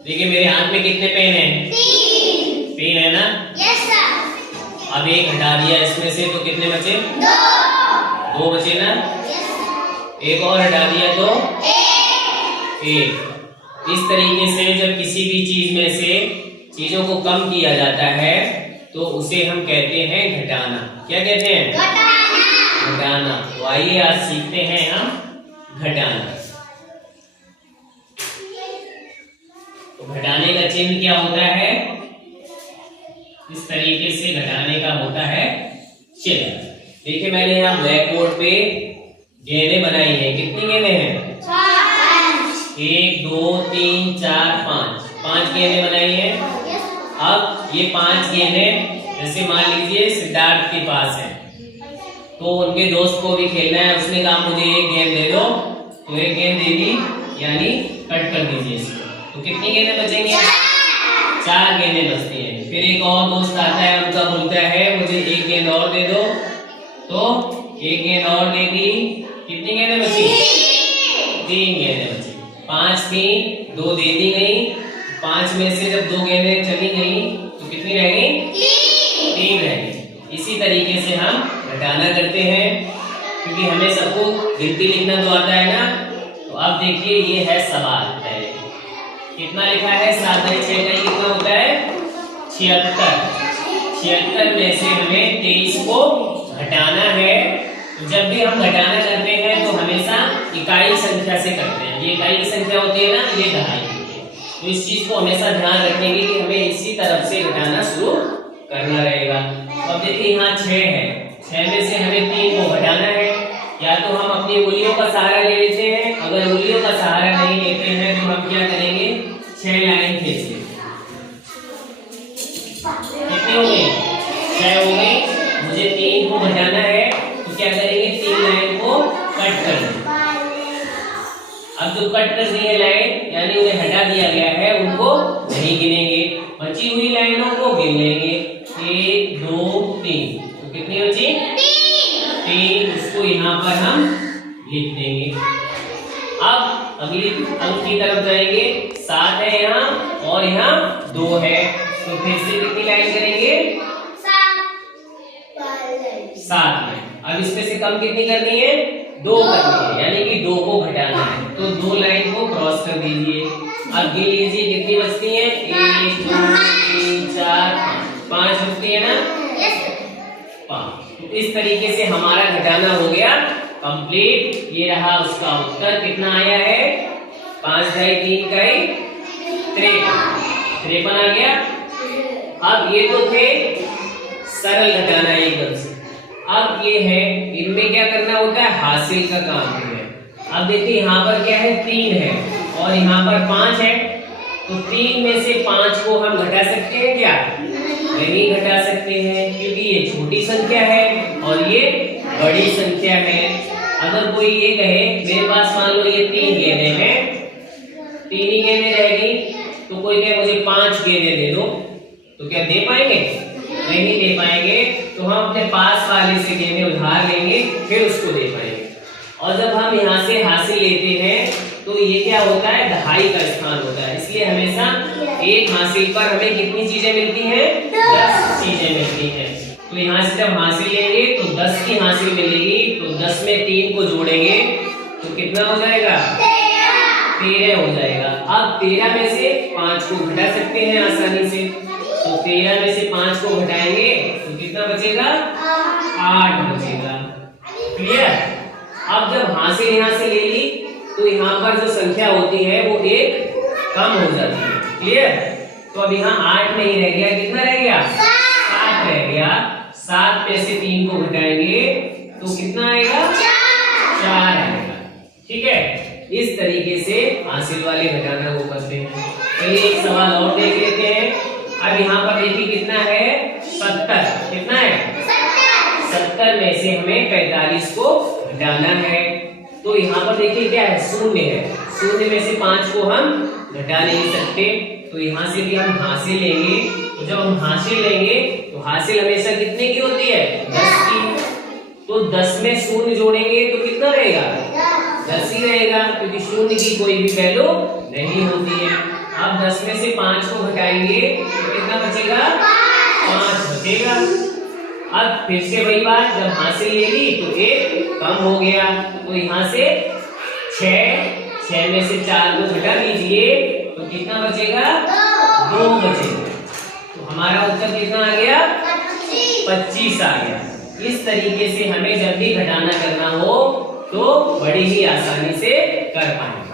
देखिए मेरे हाथ में कितने पेन हैं? 3 है ना? Yes sir. अब एक हटा दिया इसमें से तो कितने बचे? 2 बचे ना? एक और हटा दिया तो 1। इस तरीके से जब किसी भी चीज में से चीजों को कम किया जाता है तो उसे हम कहते हैं घटाना। क्या कहते हैं? घटाना। तो आइए आज सीखते हैं हम घटाना। तो घटाने का चिन्ह क्या होता है? इस तरीके से घटाने का होता है चिन्ह। देखिए मैंने यहाँ ब्लैक बोर्ड पे गेंदें बनाई हैं। कितनी गेंदें हैं? 1 2 3 4 5 गेंदें बनाई हैं। अब ये 5 गेंदें जैसे मान लीजिए सिद्धार्थ के पास है तो उनके दोस्त को भी खेलना है। उसने कहा मुझे एक गेंद दे दो तो एक गेंद दे दी, यानी कट कर दीजिए इसको। तो कितनी गेंदें बचेंगी? 4 गेंदें बचती हैं। फिर एक और दोस्त आता है, उनका बोलता है मुझे एक गेंद और दे दो तो एक गेंद और दे दी। कितनी गेंदें बची? 3 गेंदें बची। 5 थी, 2 दे दी गई। 5 में से जब 2 गेंदें चली गई तो कितनी रह गई? 3 रह गई। इसी तरीके से हम घटाना करते हैं क्योंकि हमें सबको गिनती लिखना तो आता है ना। तो अब देखिए ये है सवाल पहले कितना लिखा है? 7 × 6 कितना होता है? 76। 76 में से हमें 23 को घटाना है। तो जब भी हम घटाना करते हैं तो हमेशा इकाई संख्या से करते हैं। ये इकाई की संख्या होती है ना, ये दहाई होती है। तो इस चीज को हमेशा ध्यान रखेंगे कि हमें इसी तरफ से घटाना शुरू करना रहेगा। अब देखिए यहाँ 6 है। 6 में से हमें 3 को घटाना है। या तो हम अपनी उंगलियों का सहारा ले लेते हैं। अगर उंगलियों का सहारा नहीं लेते हैं तो हम क्या करेंगे? 6 लाइन खींचेंगे। कितनी हो गई? 6 हो गई। मुझे 3 को घटाना है तो क्या करेंगे? 3 लाइन को कट कर देंगे। अब जो कट कर दी है लाइन यानी उन्हें हटा दिया गया है, उनको नहीं गिनेंगे। बची हुई लाइनों को गिन लेंगे। 1 2 3। तो कितनी बची? 3। इसको यहाँ पर हम लिख देंगे। अब अगली अंक की तरफ जाएंगे। 7 है यहाँ और यहाँ 2 है। तो फिर से कितनी लाइन करेंगे? 7 लाइन। अब इसमें से कम कितनी करनी है? 2 करनी है, यानी कि 2 को घटाना है। तो 2 लाइन को क्रॉस कर दीजिए। अब गिन लीजिए कितनी बचती है? 1 2 3 4 5 बचती है ना? 5। तो इस तरीके से हमारा घटाना हो गया कंप्लीट। ये रहा उसका उत्तर। कितना आया है? 5 × 3 = 53 आ गया। अब ये तो थे सरल घटाना एकदम से। अब ये है इनमें क्या करना होता है? हासिल का काम है। अब देखिए यहाँ पर क्या है? 3 है और यहाँ पर 5 है। तो 3 में से 5 को हम घटा सकते हैं क्या? नहीं घटा सकते हैं क्योंकि ये छोटी संख्या है और ये बड़ी संख्या है। अगर कोई ये कहे मेरे पास मान लो ये 3 गेंदें हैं, 3 ही गेंदें रह गई, तो कोई कहे मुझे 5 गेंदें दे दो, तो क्या दे पाएंगे? नहीं दे पाएंगे। तो हम अपने पास वाले से गेंदें उधार लेंगे फिर उसको दे पाएंगे। और जब हम यहाँ से हासिल लेते हैं तो ये क्या होता है? दहाई का स्थान होता है। इसलिए हमेशा एक हासिल पर हमें कितनी चीजें मिलती हैं? 10 चीजें मिलती हैं। तो यहाँ से जब हासिल लेंगे तो 10 की हासिल मिलेगी। तो 10 में 3 को जोड़ेंगे तो कितना हो जाएगा? 13 हो जाएगा। अब 13 में से 5 को घटा सकते हैं आसानी से। तो 13 में से 5 को घटाएंगे तो कितना बचेगा? 8 बचेगा। क्लियर? अब जब हासिल यहाँ से ले ली तो यहाँ पर जो संख्या होती है वो 1 कम हो जाती है। क्लियर? तो अब यहाँ 8 नहीं रह गया, कितना रह गया? 7 रह गया। 7 में से 3 को घटाएंगे तो कितना आएगा? 4 आएगा। ठीक है? इस तरीके से हासिल वाले घटाना को करते हैं। चलिए एक सवाल और देख लेते हैं। अब यहाँ पर देखिए कितना है? 70। कितना है? 70 में से हमें 45 को घटाना है। तो यहाँ पर देखिए क्या है? 0 है। 0 में से 5 को हम घटा नहीं सकते। तो यहाँ से भी हम हासिल लेंगे। तो जब हम हासिल लेंगे तो हासिल हमेशा कितने की होती है? 10 की। तो 10 में 0 जोड़ेंगे तो कितना रहेगा? 10 ही रहेगा क्योंकि 0 की कोई भी वैल्यू नहीं होती है। अब 10 में से 5 को घटाएंगे तो कितना बचेगा? 5 बचेगा। अब फिर से वही बात, जब हासिल ले ली तो 1 कम हो गया, तो यहाँ से 6 में से 4 को घटा दीजिए तो कितना बचेगा? 2 बचेगा। तो हमारा उत्तर कितना आ गया? 25 आ गया। इस तरीके से हमें जब भी घटाना करना हो तो बड़ी ही आसानी से कर पाएंगे।